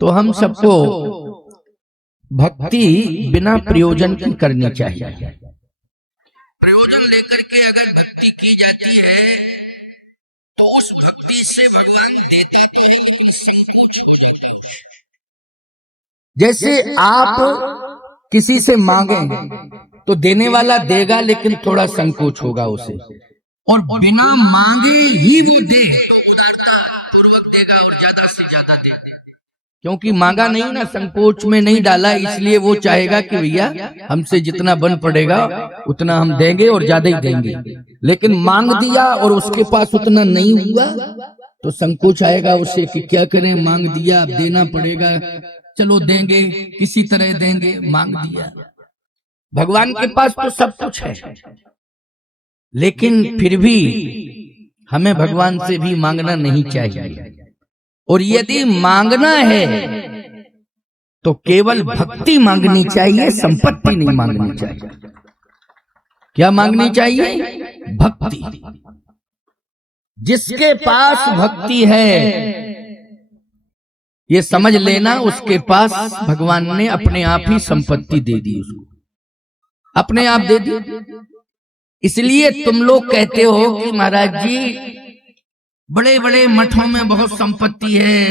तो हम सबको भक्ति बिना प्रयोजन की करनी चाहिए। प्रयोजन लेकर के अगर भक्ति की जाती है तो उस भक्ति से भगवान देते भी हैं, यही संकोच हो जाता है। जैसे आप किसी से मांगे तो देने वाला देगा, लेकिन थोड़ा संकोच होगा उसे, और बिना मांगे ही वो दे पूर्वक देगा और ज्यादा से ज्यादा देगा, क्योंकि मांगा नहीं ना, संकोच में नहीं डाला, इसलिए वो चाहेगा कि भैया हमसे जितना बन पड़ेगा उतना हम देंगे और ज्यादा ही देंगे। लेकिन मांग दिया और उसके पास उतना नहीं हुआ तो संकोच आएगा उसे कि क्या करें, मांग दिया अब देना पड़ेगा, चलो देंगे, किसी तरह देंगे, मांग दिया। भगवान के पास तो सब कुछ है, लेकिन फिर भी हमें भगवान से भी मांगना नहीं चाहिए। और यदि मांगना है तो केवल भक्ति मांगनी चाहिए, संपत्ति नहीं मांगनी चाहिए। क्या मांगनी चाहिए? भक्ति। जिसके पास भक्ति है ये समझ लेना उसके पास भगवान ने अपने आप ही संपत्ति दे दी, उसको अपने आप दे दी। इसलिए तुम लोग कहते हो कि महाराज जी बड़े बड़े मठों में बहुत संपत्ति है,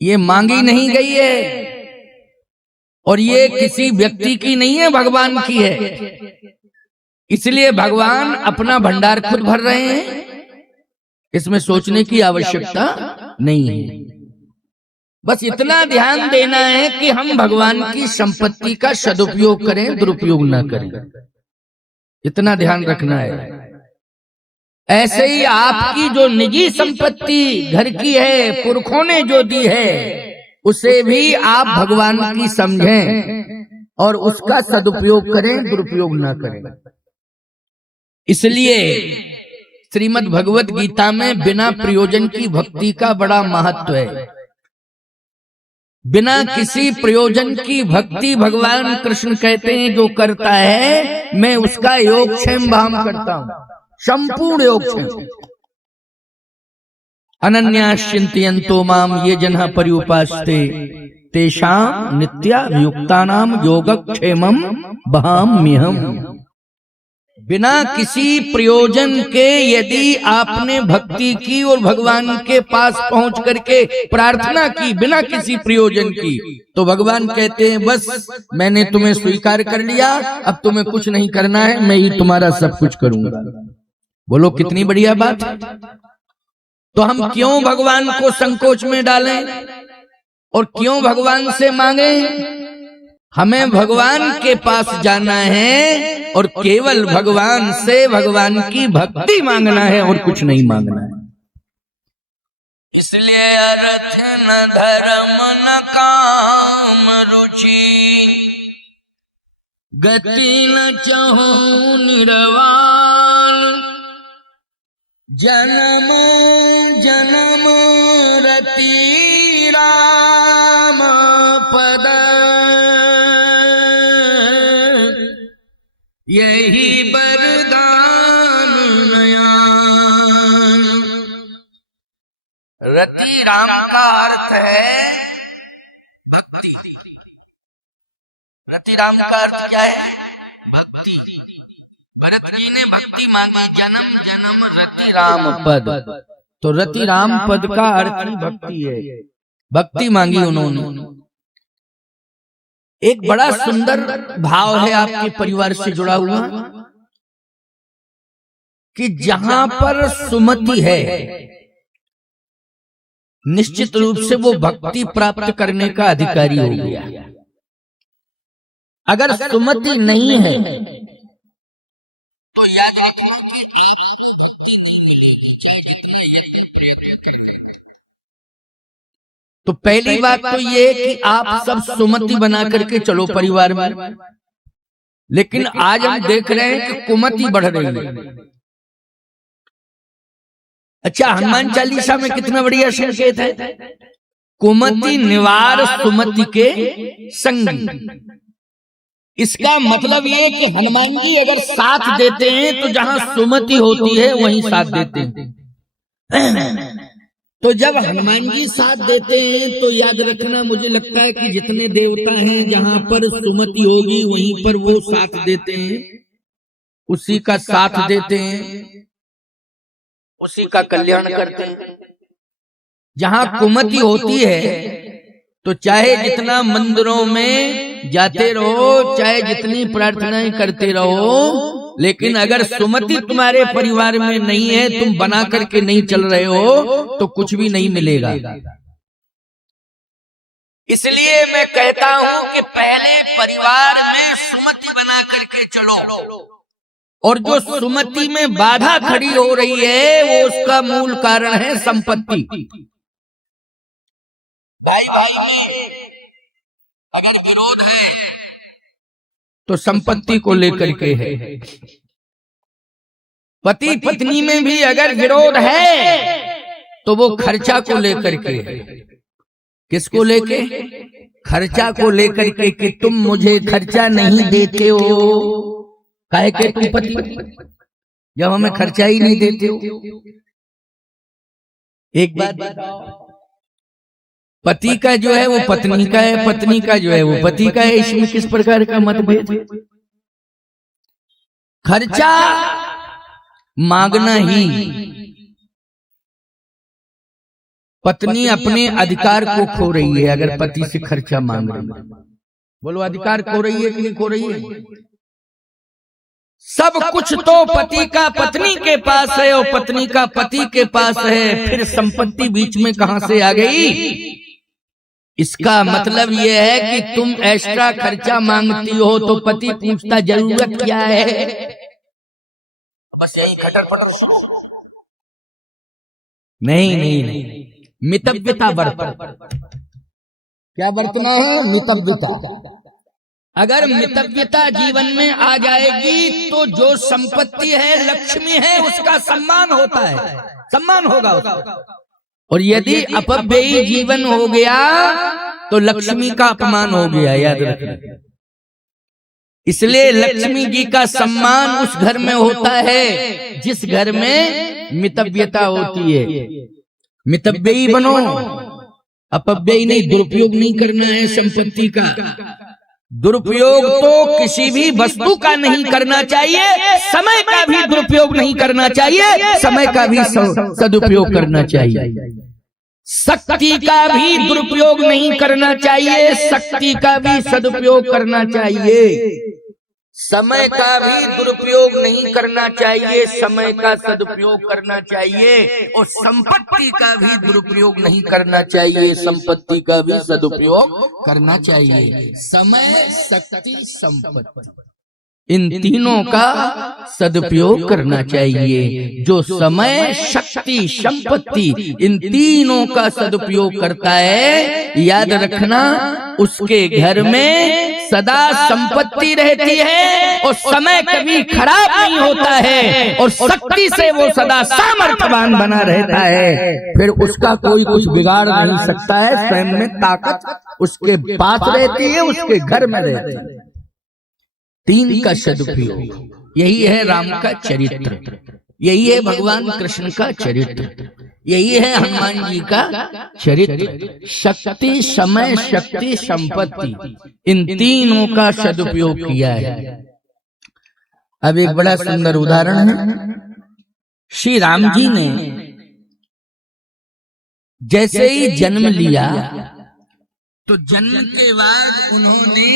ये मांगी नहीं गई है और ये किसी व्यक्ति की नहीं है, भगवान की है। इसलिए भगवान अपना भंडार खुद भर रहे हैं, इसमें सोचने की आवश्यकता नहीं है। बस इतना ध्यान देना है कि हम भगवान की संपत्ति का सदुपयोग करें, दुरुपयोग ना करें, इतना ध्यान रखना है। ऐसे ही आपकी जो निजी संपत्ति घर की है, पुरखों ने जो दी है, उसे भी आप भगवान की समझें और उसका सदुपयोग करें, दुरुपयोग ना करें। इसलिए श्रीमद् भगवत गीता में बिना प्रयोजन की भक्ति का बड़ा महत्व है। बिना किसी प्रयोजन की भक्ति भगवान कृष्ण कहते हैं जो करता है मैं उसका योगक्षेम भाव करता हूं, संपूर्ण योगक्षेम। अनन्याश्चिन्तयन्तो माम ये जनः पर्युपासते तेषां नित्याभियुक्तानां योगक्षेमं वहाम्यहम्। बिना किसी प्रयोजन के यदि आपने भक्ति की और भगवान के पास पहुंच करके प्रार्थना की बिना किसी प्रयोजन की, तो भगवान कहते हैं बस मैंने तुम्हें स्वीकार कर लिया, अब तुम्हें कुछ नहीं करना है, मैं ही तुम्हारा सब कुछ करूंगा। बोलो कितनी बढ़िया बात है। तो हम क्यों भगवान को संकोच में डालें और क्यों भगवान से मांगे? हमें भगवान के पास जाना है और केवल भगवान से भगवान की भक्ति मांगना है और कुछ नहीं मांगना है। इसलिए अर्थ न धर्म न काम रुचि, गति न चाहूं निर्वाण, जन्म जन्म रति राम पद, यही वरदान नया। रति राम का अर्थ है भक्ति। रति राम का अर्थ क्या है? भक्ति। भरत जी ने भक्ति मांगी, जन्म जन्म रति राम पद, तो रति राम पद का अर्थ ही भक्ति है। भक्ति मांगी उन्होंने। एक बड़ा सुंदर भाव है आपके परिवार से जुड़ा हुआ कि जहां पर सुमति है निश्चित रूप से वो भक्ति प्राप्त करने का अधिकारी हो गया। अगर सुमति नहीं है तो याद रखो तो पहली बात तो ये कि आप सब सुमति बना करके चलो परिवार में, लेकिन आज हम देख रहे हैं कि कुमति बढ़ रही है। अच्छा, हनुमान चालीसा में कितना बढ़िया संकेत है, कुमति निवार सुमति के संगी। इसका मतलब ये कि हनुमान जी अगर साथ देते हैं तो जहां सुमति होती है वहीं साथ देते हैं। तो जब हनुमान जी साथ देते हैं तो याद रखना, मुझे लगता है कि जितने देवता हैं जहां पर सुमति होगी वहीं पर वो साथ देते हैं, उसी का साथ देते हैं, उसी का कल्याण करते हैं। जहां कुमति होती है तो चाहे जितना मंदिरों में जाते रहो, चाहे जितनी प्रार्थनाएं करते रहो, लेकिन अगर सुमति तुम्हारे परिवार में नहीं है, तुम बना करके नहीं चल रहे हो, तो कुछ भी नहीं मिलेगा। इसलिए मैं कहता हूं कि पहले परिवार में सुमति बना करके चलो, और जो सुमति में बाधा खड़ी हो रही है वो उसका मूल कारण है संपत्ति। भाई भाई में अगर विरोध है तो संपत्ति को लेकर के है, पति पत्नी में भी अगर विरोध है तो वो खर्चा को लेकर के है। किसको लेके? खर्चा को लेकर के, कि तुम मुझे खर्चा नहीं देते हो। काहे के तुम पति जब हमें खर्चा ही नहीं देते हो। एक बात बताओ, पति का जो है वो पत्नी का है, पत्नी का जो है वो पति का है, इसमें किस प्रकार का मतभेद? खर्चा मांगना ही, पत्नी अपने अधिकार को खो रही है अगर पति से खर्चा मांग रही है। बोलो, अधिकार खो रही है कि नहीं खो रही है? सब कुछ तो पति का पत्नी के पास है और पत्नी का पति के पास है, फिर संपत्ति बीच में कहां से आ गई? इसका मतलब यह है कि तुम एक्स्ट्रा खर्चा मांगती हो तो पति पूछता जरूरत क्या है, बस यही खटर-पटर। नहीं नहीं नहीं, मितव्यता बरतना। क्या बरतना है? मितव्यता। अगर मितव्यता जीवन में आ जाएगी तो जो संपत्ति है, लक्ष्मी है, उसका सम्मान होता है, सम्मान होगा उसका। और यदि अपव्ययी जीवन हो गया तो लक्ष्मी का अपमान हो गया, याद रखना। इसलिए लक्ष्मी जी का सम्मान उस घर में होता है जिस घर में मितव्यता होती है। मितव्ययी बनो, अपव्ययी नहीं। दुरुपयोग नहीं करना है संपत्ति का। दुरुपयोग तो किसी भी वस्तु का नहीं करना चाहिए, समय का भी दुरुपयोग नहीं करना चाहिए, समय का भी सदुपयोग करना चाहिए। शक्ति का भी दुरुपयोग नहीं करना चाहिए, शक्ति का भी सदुपयोग करना चाहिए। समय का भी दुरुपयोग नहीं करना चाहिए, समय का सदुपयोग करना चाहिए। और संपत्ति का भी दुरुपयोग नहीं करना चाहिए, संपत्ति का भी सदुपयोग करना चाहिए। समय, शक्ति, संपत्ति, इन तीनों का सदुपयोग करना चाहिए। जो समय, शक्ति, संपत्ति, इन तीनों का सदुपयोग करता है, याद रखना, उसके घर में सदा संपत्ति रहती है और समय कभी खराब नहीं होता है, और शक्ति से वो सदा सामर्थ्यवान बना रहता है। फिर उसका कोई कुछ बिगाड़ नहीं सकता है। स्वयं में ताकत उसके पास रहती है, उसके घर में रहती है। तीन का सदुपयोग, यही है राम का चरित्र, यही है भगवान कृष्ण का चरित्र, यही है हनुमान जी का चरित्र। शक्ति, समय, शक्ति, संपत्ति, इन तीनों का सदुपयोग किया है। अब एक बड़ा सुंदर उदाहरण है। श्री राम जी ने जैसे ही जन्म लिया तो जन्म के बाद उन्होंने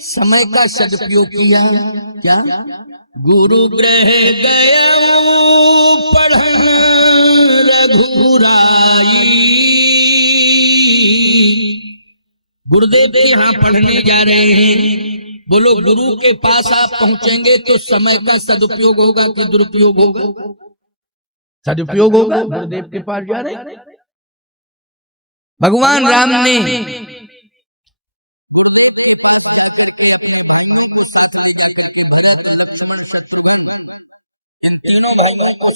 समय का सदुपयोग किया। क्या? गुरु ग्रह गया पढ़न रघुराई। गुरुदेव के यहाँ पढ़ने जा रहे हैं। बोलो, गुरु के पास आप पहुंचेंगे तो समय का सदुपयोग होगा कि दुरुपयोग होगा? सदुपयोग होगा। गुरुदेव के पास जा रहे हैं। भगवान राम ने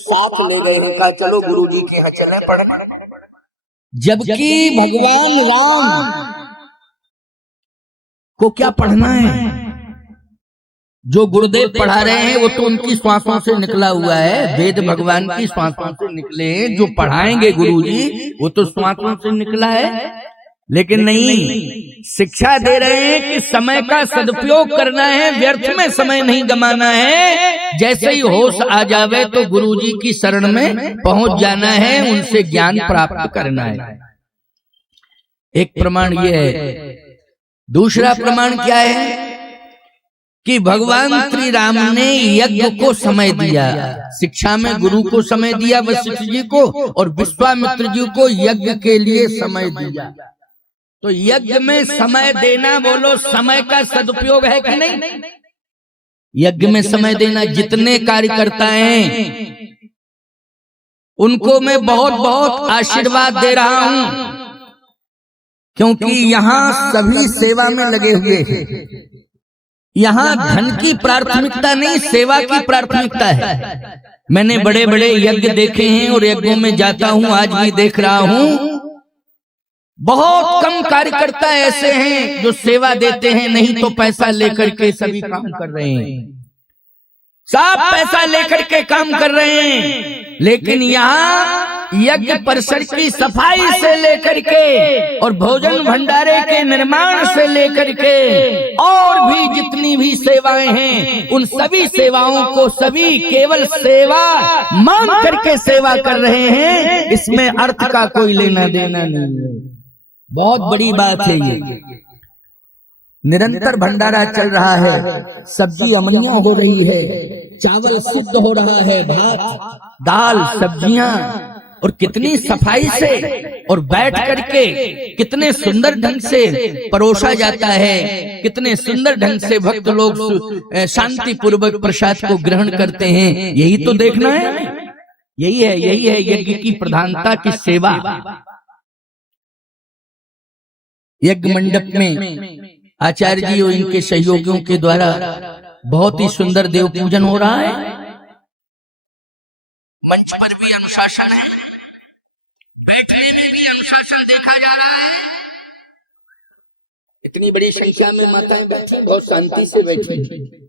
साथ ले गए, कहा चलो गुरु जी के यहाँ चले पढ़ने। जबकि भगवान राम को क्या पढ़ना है? जो गुरुदेव पढ़ा रहे हैं वो तो उनकी श्वासों से निकला हुआ है, वेद भगवान की श्वासों से निकले हैं। जो पढ़ाएंगे गुरुजी वो तो श्वासों से निकला है, लेकिन नहीं, शिक्षा दे रहे हैं कि समय का सदुपयोग करना है, व्यर्थ में समय नहीं गमाना है। जैसे ही होश आ जावे तो गुरुजी की शरण में पहुंच जाना है, उनसे ज्ञान प्राप्त करना है। एक प्रमाण ये है। दूसरा प्रमाण क्या है कि भगवान श्री राम ने यज्ञ को समय दिया। शिक्षा में गुरु को समय दिया वशिष्ठ जी को, और विश्वामित्र जी को यज्ञ के लिए समय दिया। तो यज्ञ में समय देना, बोलो समय का सदुपयोग है कि नहीं? यज्ञ में समय देना, जितने कार्यकर्ता हैं उनको मैं बहुत बहुत आशीर्वाद दे रहा हूं, क्योंकि यहाँ सभी सेवा में लगे हुए हैं। यहाँ धन की प्राथमिकता नहीं, सेवा की प्राथमिकता है। मैंने बड़े बड़े यज्ञ देखे हैं और यज्ञों में जाता हूं, आज भी देख रहा हूं। बहुत कम कार्यकर्ता ऐसे हैं जो सेवा देते हैं, नहीं तो पैसा लेकर के सभी काम कर रहे हैं। सब पैसा लेकर के काम कर रहे हैं, लेकिन यहाँ यज्ञ परिसर की सफाई से लेकर के और भोजन भंडारे के निर्माण से लेकर के और भी जितनी भी सेवाएं हैं, उन सभी सेवाओं को सभी केवल सेवा मान करके सेवा कर रहे हैं। इसमें अर्थ का कोई लेना देना नहीं है। बहुत बड़ी बात है ये। निरंतर भंडारा चल रहा है, सब्जी अमनिया हो रही है, चावल सिद्ध हो रहा है, भात दाल सब्जियां, और कितनी सफाई से और बैठ करके कितने सुंदर ढंग से परोसा जाता है, कितने सुंदर ढंग से भक्त लोग शांति पूर्वक प्रसाद को ग्रहण करते हैं। यही तो देखना है, यही है यज्ञ की प्रधानता की सेवा। यज्ञ मंडप में आचार्य जी और इनके सहयोगियों के द्वारा बहुत ही सुंदर देव पूजन हो रहा है। मंच पर भी अनुशासन है, बैठने में भी अनुशासन देखा जा रहा है। इतनी बड़ी संख्या में माताएं बैठी, बहुत शांति से बैठी,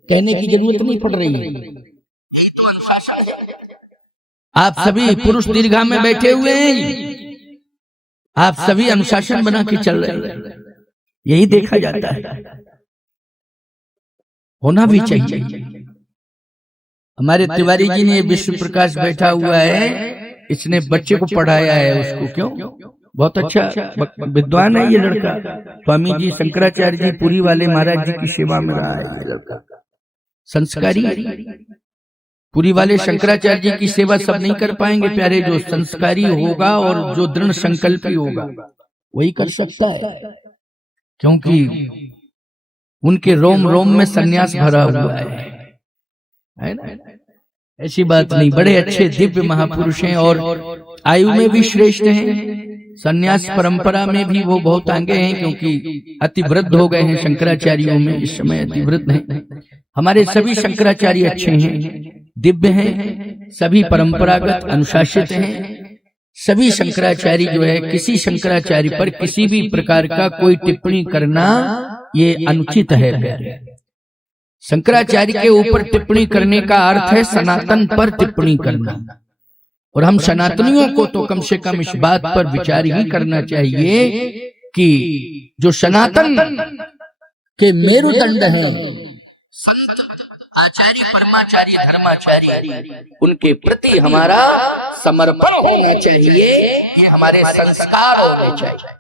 कहने की जरूरत नहीं पड़ रही है। यही तो अनुशासन है। आप सभी पुरुष दीर्घा में बैठे हुए हैं, आप सभी अनुशासन बना के चल रहे हैं, यही देखा जाता है, होना भी चाहिए। हमारे तिवारी जी ने विश्व प्रकाश बैठा हुआ है, इसने बच्चे को पढ़ाया है, उसको क्यों, बहुत अच्छा विद्वान है ये लड़का। स्वामी जी शंकराचार्य जी पुरी वाले महाराज जी की सेवा में रहा है ये लड़का, संस्कारी। पुरी वाले शंकराचार्य जी की सेवा सब नहीं कर पाएंगे प्यारे, जो संस्कारी होगा और जो दृढ़ संकल्पी होगा वही कर सकता है, क्योंकि उनके रोम रोम में सन्यास भरा हुआ है ना। ऐसी बात नहीं, बड़े अच्छे दिव्य महापुरुष हैं और आयु में भी श्रेष्ठ हैं, सन्यास परंपरा में भी वो बहुत आगे हैं, क्योंकि अति वृद्ध हो गए हैं शंकराचार्यों में, इस समय अति वृद्ध हैं। हमारे सभी शंकराचार्य अच्छे हैं, दिव्य हैं, सभी परंपरागत अनुशासित हैं। सभी शंकराचार्य जो है, किसी शंकराचार्य पर किसी भी प्रकार का कोई टिप्पणी करना ये अनुचित है प्यारे। शंकराचार्य के ऊपर टिप्पणी करने का अर्थ है सनातन पर टिप्पणी करना, और हम सनातनियों को तो कम से कम इस बात पर विचार ही करना चाहिए कि जो सनातन के मेरुदंड हैं, संत आचार्य परमाचार्य धर्माचार्य, उनके प्रति हमारा समर्पण होना चाहिए, ये हमारे संस्कार होने चाहिए।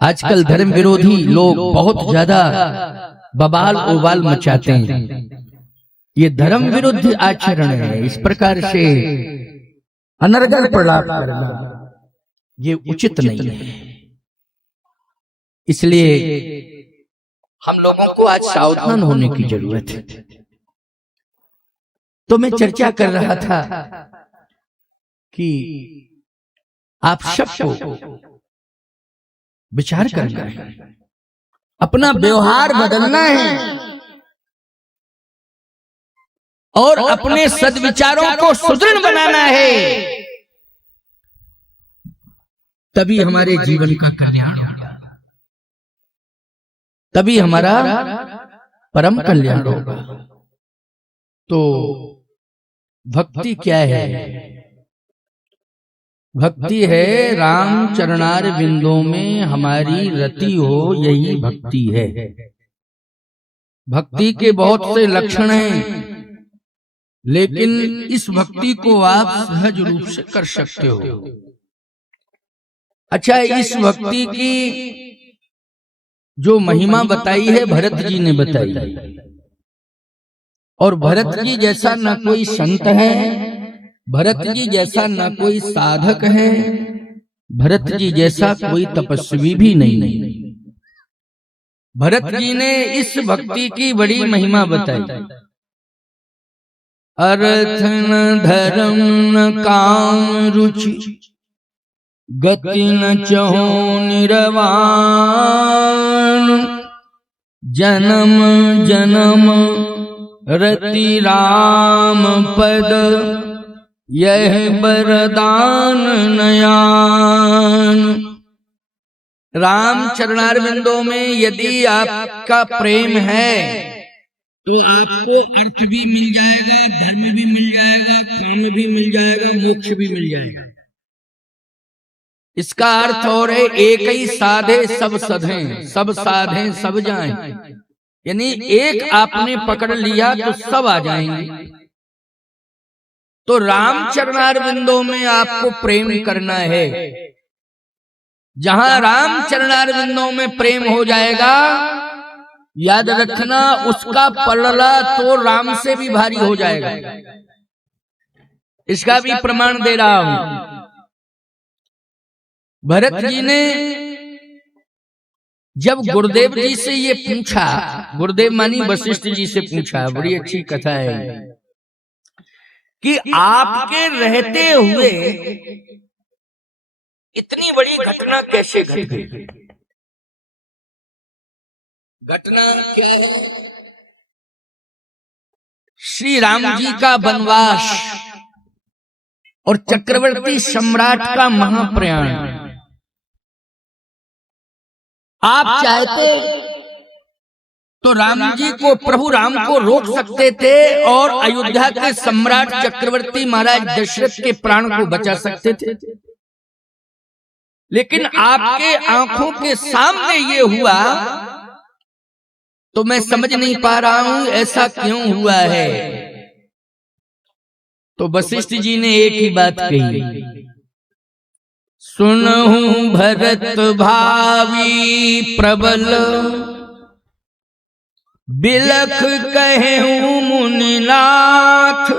आजकल धर्म विरोधी लोग बहुत ज्यादा बवाल उबाल मचाते हैं, ये धर्म विरुद्ध आचरण है। इस प्रकार से अनर्गल प्रलाप करना ये उचित नहीं है। इसलिए हम लोगों को आज सावधान होने की जरूरत है। तो मैं चर्चा कर रहा था कि आप सबको विचार करना है, अपना व्यवहार बदलना है और अपने सद्विचारों को सुदृढ़ बनाना है, तभी हमारे जीवन का कल्याण होगा, तभी हमारा परम कल्याण होगा। तो भक्ति क्या है? भक्ति है राम चरणार बिंदों में हमारी रति हो, यही भक्ति है। भक्ति के बहुत से लक्षण हैं, लेकिन इस भक्ति को आप सहज रूप से कर सकते हो। अच्छा, इस भक्ति की जो महिमा बताई है भरत जी ने बताई, और भरत जी जैसा न कोई संत है, भरत जी जैसा न कोई साधक है, भरत जी जैसा कोई तपस्वी भी नहीं। भरत जी ने इस भक्ति की बड़ी महिमा बताई। अर्थ न धर्म न काम रुचि, गति न चहो निरवान, जन्म जन्म रति राम पद, यह वरदान नयान। राम चरणारविंदों में यदि आपका प्रेम है तो आपको अर्थ भी मिल जाएगा, धर्म भी मिल जाएगा, काम भी मिल जाएगा, मोक्ष भी मिल जाएगा। इसका अर्थ और है एक ही साधे सब सधें, सब साधें सब जाएं। यानी एक आपने पकड़ लिया तो सब आ जाएंगे। तो राम चरणारविंदों में आपको प्रेम करना है। जहां राम चरणारविंदों में प्रेम हो जाएगा, याद रखना उसका पलड़ा तो राम से भी भारी हो जाएगा। इसका भी प्रमाण दे रहा हूं। भरत जी ने जब गुरुदेव जी से ये पूछा, गुरुदेव मानी वशिष्ठ जी से पूछा, बड़ी अच्छी कथा है कि आपके रहते हुए इतनी बड़ी घटना कैसे घट गई। घटना क्या है? श्री राम जी का वनवास और चक्रवर्ती सम्राट का महाप्रयाण। आप चाहते तो राम जी को, प्रभु राम को रोक सकते थे और अयोध्या के सम्राट चक्रवर्ती महाराज दशरथ के प्राण को बचा सकते थे, लेकिन आपके आंखों के सामने ये हुआ तो मैं समझ नहीं पा रहा हूं ऐसा क्यों हुआ है। तो वशिष्ठ जी ने एक ही बात कही, सुनहु भरत भावी प्रबल, बिलख कहूं मुनिनाथ,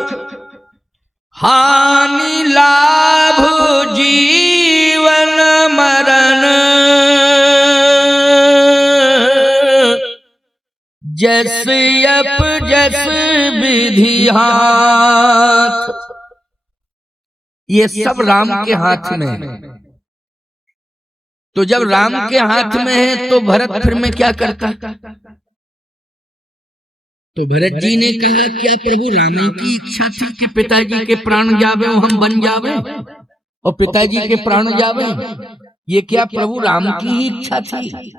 हानि लाभ जीवन मरण, जस यप जस विधि हाथ। ये सब राम के हाथ में है। तो जब राम के हाथ में है तो भरत फिर में क्या करता? तो भरत जी ने कहा, क्या प्रभु राम की इच्छा थी कि पिताजी के प्राण जावे और हम बन जावे, और पिताजी के प्राण जावे? ये क्या प्रभु राम की ही इच्छा थी?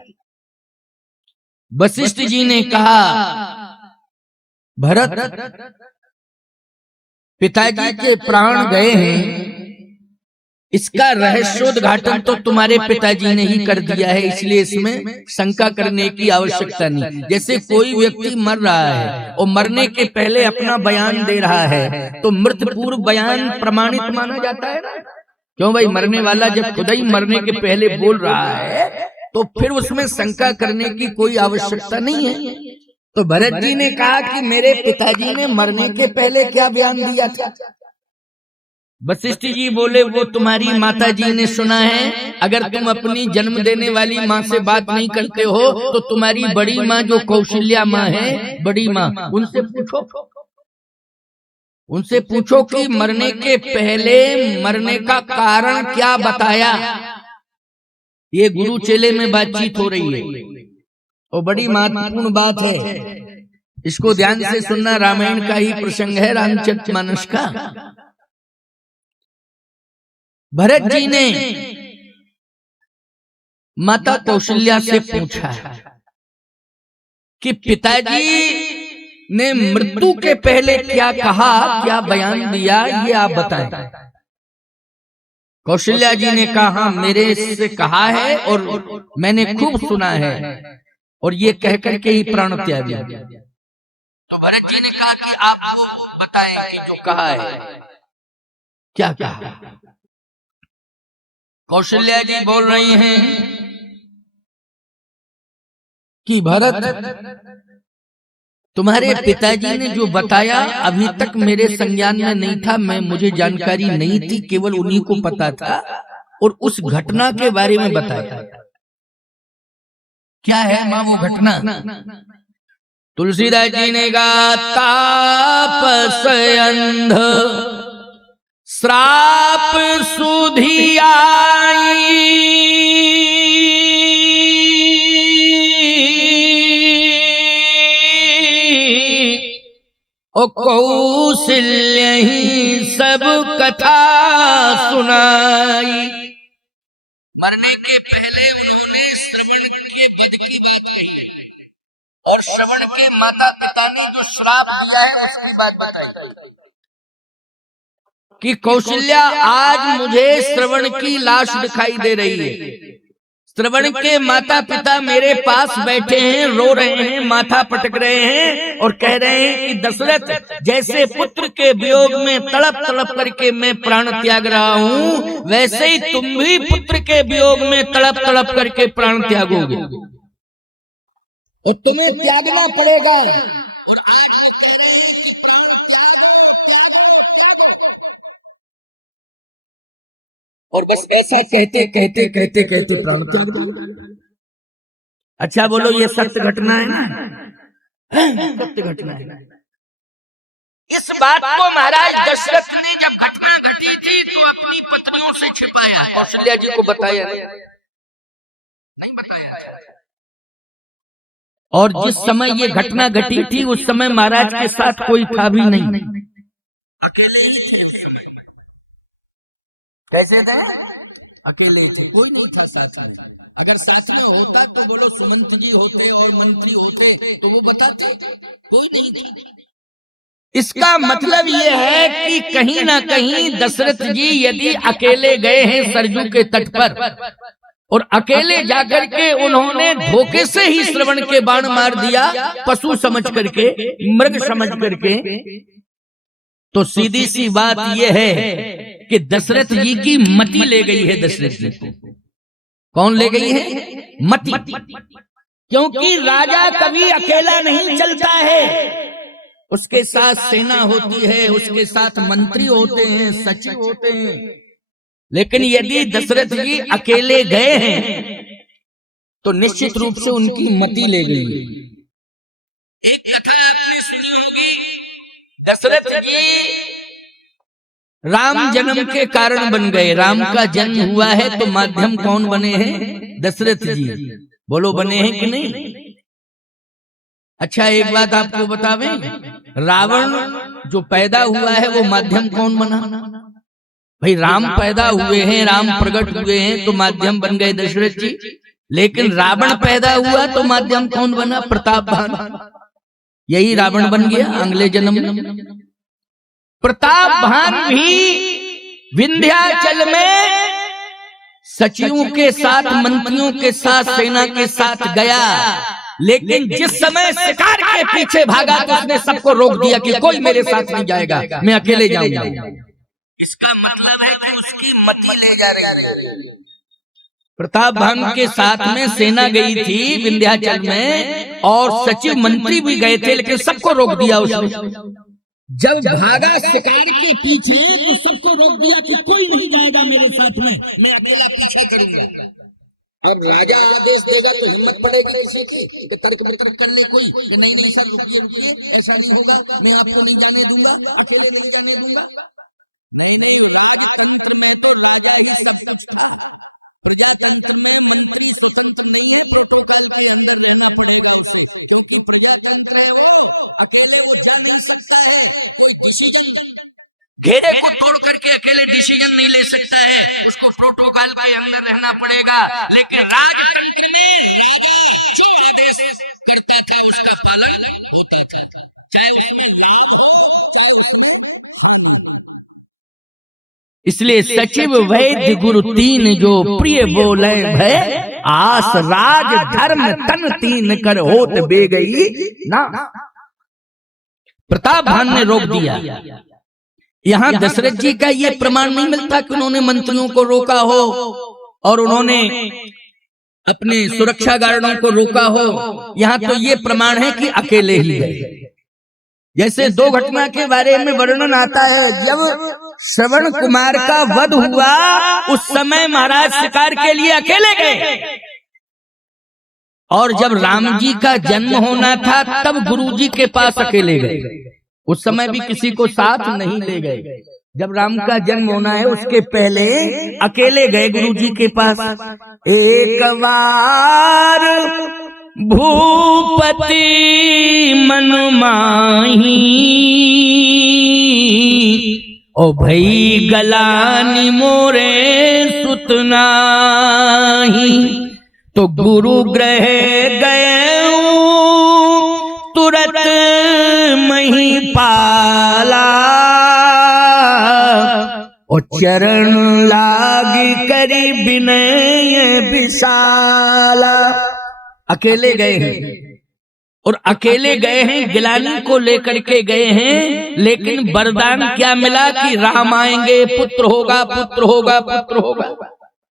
वशिष्ठ जी ने कहा, भरत पिताजी के प्राण गए हैं, इसका रहस्योद्घाटन तो तुम्हारे पिताजी ने ही कर दिया है, इसलिए इसमें शंका करने की आवश्यकता नहीं। जैसे कोई व्यक्ति मर रहा है और मरने के पहले अपना बयान दे रहा है तो मृत पूर्व बयान प्रमाणित माना जाता है ना? क्यों भाई, मरने वाला जब खुद ही मरने के पहले बोल रहा है तो फिर उसमें शंका करने की कोई आवश्यकता नहीं है। तो भरत जी ने कहा कि मेरे पिताजी ने मरने के पहले क्या बयान दिया था? वशिष्ठ जी बोले, वो तुम्हारी माता जी ने सुना है। अगर तुम अपनी जन्म देने वाली माँ से बात नहीं करते हो तो तुम्हारी बड़ी माँ जो कौशल्या माँ है, बड़ी माँ, उनसे पूछो कि मरने के पहले मरने का कारण क्या बताया। ये गुरु चेले में बातचीत हो रही है और बड़ी महत्वपूर्ण बात है, इसको ध्यान से सुनना। रामायण का ही प्रसंग है, रामचरितमानस का। भरत जी ने माता कौशल्या से पूछा कि पिताजी ने मृत्यु के पहले क्या कहा, क्या बयान दिया, ये आप बताएं। कौशल्या जी ने कहा मेरे से कहा है और मैंने खूब सुना है और ये कह करके ही प्राण त्याग दिया। तो भरत जी ने कहा कि आप बताएं जो कहा है, क्या कहा। कौशल्या जी बोल रही हैं कि भरत तुम्हारे पिताजी ने जो बताया अभी तक मेरे संज्ञान में नहीं था, मुझे जानकारी नहीं थी, केवल उन्हीं को पता था और उस घटना के बारे में बताया। क्या है मां वो घटना? तुलसीदास जी ने कहा तापस अंध श्राप सुधि आई, ओ कौशल्य ही सब कथा सुनाई। मरने के पहले उन्होंने श्रवण के पद की बात कही और श्रवण के माता पिता ने जो श्राप दिया है उसकी बात बताई कि कौशल्या आज मुझे श्रवण की लाश दिखाई दे रही है। श्रवण के माता पिता मेरे पास बैठे हैं, रो रहे हैं, माथा पटक रहे हैं और कह रहे हैं कि दशरथ जैसे पुत्र के वियोग में तड़प तड़प करके मैं प्राण त्याग रहा हूं, वैसे ही तुम भी पुत्र के वियोग में तड़प तड़प करके प्राण त्यागोगे और तुम्हें त्यागना पड़ेगा। और बस ऐसा कहते कहते कहते कहते प्राण त्याग दिया। अच्छा बोलो ये सत्य घटना है ना? सत्य घटना है। इस बात को महाराज दशरथ ने जब घटना घटी थी तो अपनी पत्नियों से छिपाया, कौशल्या जी को बताया नहीं बताया। और जिस समय ये घटना घटी थी उस समय महाराज के साथ कोई था भी नहीं। कैसे थे? अकेले थे, कोई नहीं था साथ में। अगर साथ में होता तो बोलो सुमंत जी होते और मंत्री होते तो वो बताते, कोई नहीं था। इसका मतलब ये है कि कहीं ना कहीं दशरथ जी यदि अकेले गए हैं सरजू के तट पर और अकेले जाकर के उन्होंने धोखे से ही श्रवण के बाण मार दिया, पशु समझ करके, मृग समझ करके, तो सीधी सी बात यह है कि दशरथ जी की मति ले गई है। दशरथ जी को कौन ले गई है? मति। क्योंकि राजा कभी अकेला नहीं चलता है, उसके साथ सेना होती है, उसके साथ मंत्री होते हैं, सचिव होते हैं। लेकिन यदि दशरथ जी अकेले गए हैं तो निश्चित रूप से उनकी मति ले गई। एक कथा आपने सुनी होगी, दशरथ जी राम जन्म के कारण बन गए। राम का जन्म हुआ है तो माध्यम कौन बने हैं? दशरथ जी। बोलो बने हैं कि नहीं? अच्छा एक बात आपको बतावें, रावण जो पैदा हुआ है वो माध्यम कौन बना? भाई राम पैदा हुए हैं, राम प्रकट हुए हैं तो माध्यम बन गए दशरथ जी। लेकिन रावण पैदा हुआ तो माध्यम कौन बना? प्रतापभान। यही रावण बन गया अगले जन्म में। प्रतापभान भी विंध्याचल में सचिवों के साथ, मंत्रियों के साथ, सेना के साथ गया, लेकिन जिस समय शिकार के पीछे भागा तो उसने सबको रोक दिया कि कोई मेरे साथ नहीं जाएगा, मैं अकेले जाऊंगा। इसका मतलब है कि उसकी मति ले जा रही। प्रतापभान के साथ में सेना गई थी विंध्याचल में और सचिव मंत्री भी गए थे, लेकिन सबको रोक दिया उसने। जब भागा शिकार के पीछे तो सबको रोक दिया कि कोई नहीं जाएगा मेरे साथ में, मैं अकेला पीछा करूंगा। अब राजा आदेश देगा तो हिम्मत पड़ेगी किसी की कि तर्क वितर्क कर ले कोई कि नहीं नहीं सर रुकिए रुकिए, ऐसा नहीं होगा, मैं आपको नहीं जाने दूंगा, अकेले नहीं जाने दूंगा। घेरे को तोड़ करके अकेले डिसीजन नहीं ले सकता है, उसको प्रोटोकॉल के अंदर रहना पड़ेगा। लेकिन राजतंत्र में करते थे उसका का पालन होता था। इसलिए सचिव वैद्य गुरु तीन जो प्रिय बोले भय, आस राज धर्म तन तीन कर होत बे गई ना। प्रताप भान ने रोक दिया। यहाँ दशरथ जी का ये प्रमाण नहीं मिलता कि उन्होंने मंत्रियों को रोका हो और उन्होंने अपने सुरक्षा गार्डों को रोका हो। यहाँ तो ये प्रमाण है कि अकेले ही गए। जैसे दो घटना के बारे में वर्णन आता है, जब श्रवण कुमार का वध हुआ उस समय महाराज शिकार के लिए अकेले गए, और जब राम जी का जन्म होना था तब गुरु जी के पास अकेले गए। उस समय भी किसी को साथ नहीं ले गए। जब राम का जन्म होना है उसके पहले अकेले गए गुरु जी के पास। एक बार भूपति मन माही, ओ भई गलानी मोरे सुतना ही, तो गुरु ग्रह गए तुरत मही पाला, और चरण लागी करी विनय विशाला। अकेले गए हैं और अकेले गए हैं, गिलानी को लेकर के गए हैं, लेकिन वरदान क्या मिला कि राम आएंगे, पुत्र होगा पुत्र होगा पुत्र होगा।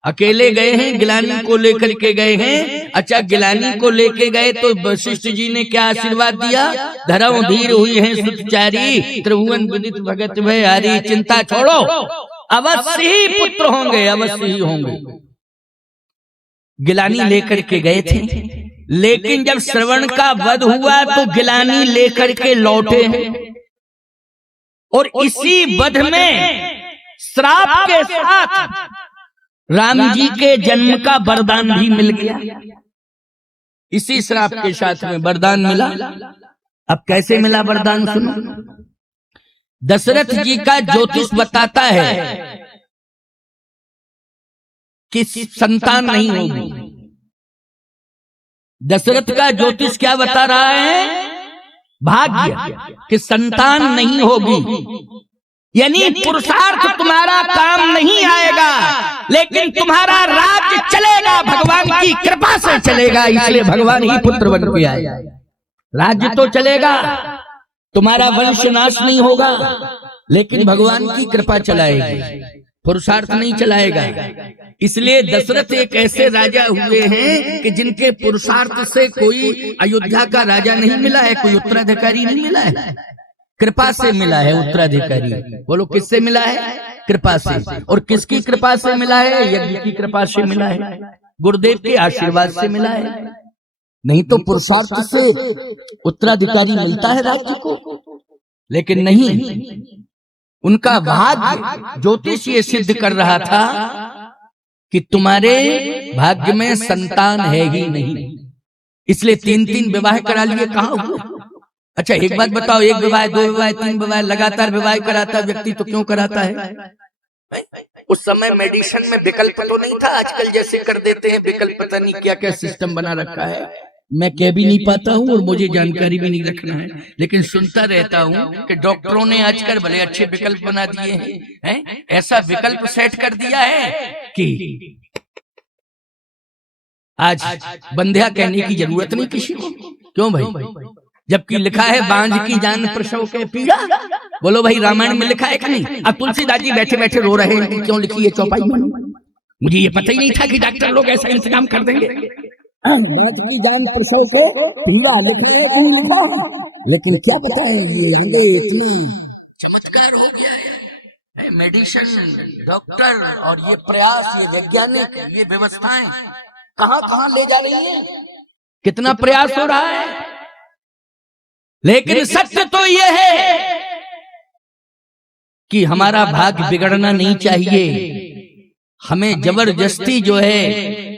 अकेले गए हैं, गिलानी को लेकर के गए हैं। अच्छा, गिलानी को लेके गए तो वशिष्ठ जी ने क्या आशीर्वाद दिया? धर्म धीर हुई है सुतचारी, त्रिभुवन विदित भगत भय हारी, चिंता छोड़ो अवश्य ही पुत्र होंगे, अवश्य ही होंगे। गिलानी लेकर के गए थे, लेकिन जब श्रवण का वध हुआ तो गिलानी लेकर के लौटे हैं, और इसी वध में श्राप के साथ राम जी के जन्म का वरदान भी मिल गया। इसी श्राप के साथ में वरदान मिला। अब कैसे मिला वरदान सुनो। दशरथ जी का ज्योतिष बताता है कि संतान नहीं होगी। दशरथ का ज्योतिष क्या बता रहा है? भाग्य, कि संतान नहीं होगी, यानी पुरुषार्थ तुम्हारा काम नहीं आएगा, लेकिन तुम्हारा राज्य चलेगा, भगवान की कृपा से चलेगा। इसलिए भगवान ही पुत्र बन के आए। राज्य तो चलेगा, तुम्हारा वंश नाश नहीं होगा, लेकिन भगवान की कृपा चलाएगी, पुरुषार्थ नहीं चलाएगा। इसलिए दशरथ एक ऐसे राजा हुए हैं कि जिनके पुरुषार्थ से कोई अयोध्या का राजा नहीं मिला है, कोई उत्तराधिकारी नहीं मिला है, कृपा से मिला है उत्तराधिकारी। बोलो किससे मिला है? कृपा से। और किसकी कृपा से मिला है? यज्ञ की कृपा से मिला है, गुरुदेव के आशीर्वाद से मिला है। नहीं तो पुरुषार्थ से उत्तराधिकारी मिलता है राज्य को, लेकिन नहीं, उनका भाग्य ज्योतिष ये सिद्ध कर रहा था कि तुम्हारे भाग्य में संतान है ही नहीं। इसलिए 3-3 विवाह करा लिए। कहाँ हुआ? अच्छा एक बात बताओ, 1 विवाह 2 विवाह 3 विवाह लगातार विवाह कराता व्यक्ति तो क्यों कराता है? उस समय मेडिसिन में विकल्प तो नहीं था, आजकल जैसे कर देते हैं विकल्प, पता नहीं क्या क्या सिस्टम बना रखा है, मैं कह भी नहीं पाता हूँ और मुझे जानकारी भी नहीं रखना है, लेकिन सुनता रहता हूँ कि डॉक्टरों ने आजकल भले अच्छे विकल्प बना दिए हैं, ऐसा विकल्प सेट कर दिया है कि आज बंध्या कहने की जरूरत नहीं किसी को। क्यों भाई? जबकि लिखा है बांझ की जान प्रसव के पीड़ा। बोलो भाई, रामायण में लिखा है कि नहीं? अब तुलसीदास जी बैठे बैठे रो रहे हैं, क्यों लिखी है चौपाई में? मुझे ये पता ही नहीं था कि डॉक्टर लोग ऐसा इंतजाम कर देंगे। बांझ की जान प्रसव को पीड़ा लिखा, लेकिन क्या बताएं, ये चमत्कार हो गया है। मेडिसिन, डॉक्टर और ये प्रयास, ये वैज्ञानिक, ये व्यवस्थाएं कहां कहां ले जा रही हैं, कितना प्रयास हो रहा है। लेकिन सत्य तो यह है कि हमारा भाग्य बिगड़ना नहीं चाहिए। हमें जबरदस्ती जो है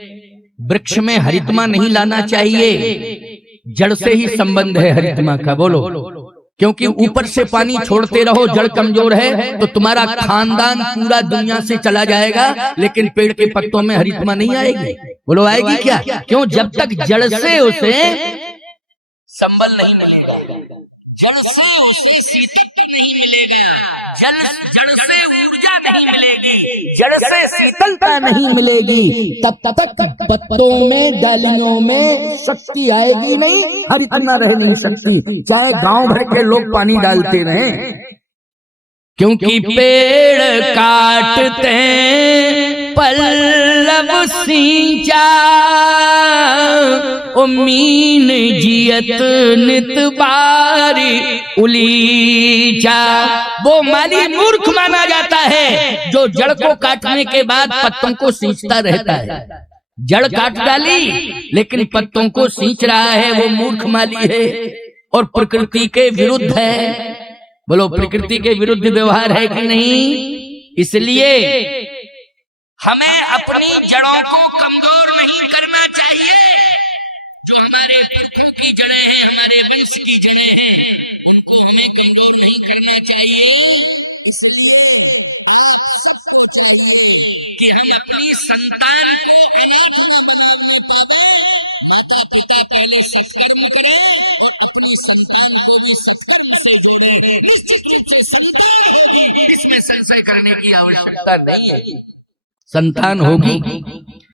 वृक्ष में हरितमा नहीं लाना चाहिए। जड़ से ही संबंध है हरितमा का। बोलो, क्योंकि ऊपर से पानी छोड़ते रहो, जड़ कमजोर है तो तुम्हारा खानदान पूरा दुनिया से चला जाएगा, लेकिन पेड़ के पत्तों में हरितमा नहीं आएगी। बोलो आएगी क्या? क्यों? जब तक जड़ से उसे संबल नहीं मिलेगा, जल से उसे शीतल नहीं मिलेगा, जल से ऊर्जा नहीं मिलेगी, जल से शीतलता नहीं मिलेगी, तब तक पत्तों में डालियों में शक्ति आएगी नहीं, हर इतना रह नहीं सकती, चाहे गांव भर के लोग पानी डालते रहे। क्योंकि पेड़ काटते पल्लव सिंचा, ओ मीन जियत नित बारी उलीचा। वो माली मूर्ख माना जाता है जो जड़ को काटने के बाद पत्तों को सींचता रहता है। जड़ काट डाली लेकिन पत्तों को सींच रहा है, वो मूर्ख माली है और प्रकृति के विरुद्ध है। बोलो, प्रकृति के विरुद्ध व्यवहार है कि नहीं? इसलिए हमें अपनी जड़ों को कमजोर नहीं करना चाहिए। जो हमारे पुरखों की जड़ें हैं, हमारे वंश की जड़ें हैं, उनको हमें कमजोर नहीं करना चाहिए कि हम अपनी संतान करने की आवश्यकता नहीं है। संतान होगी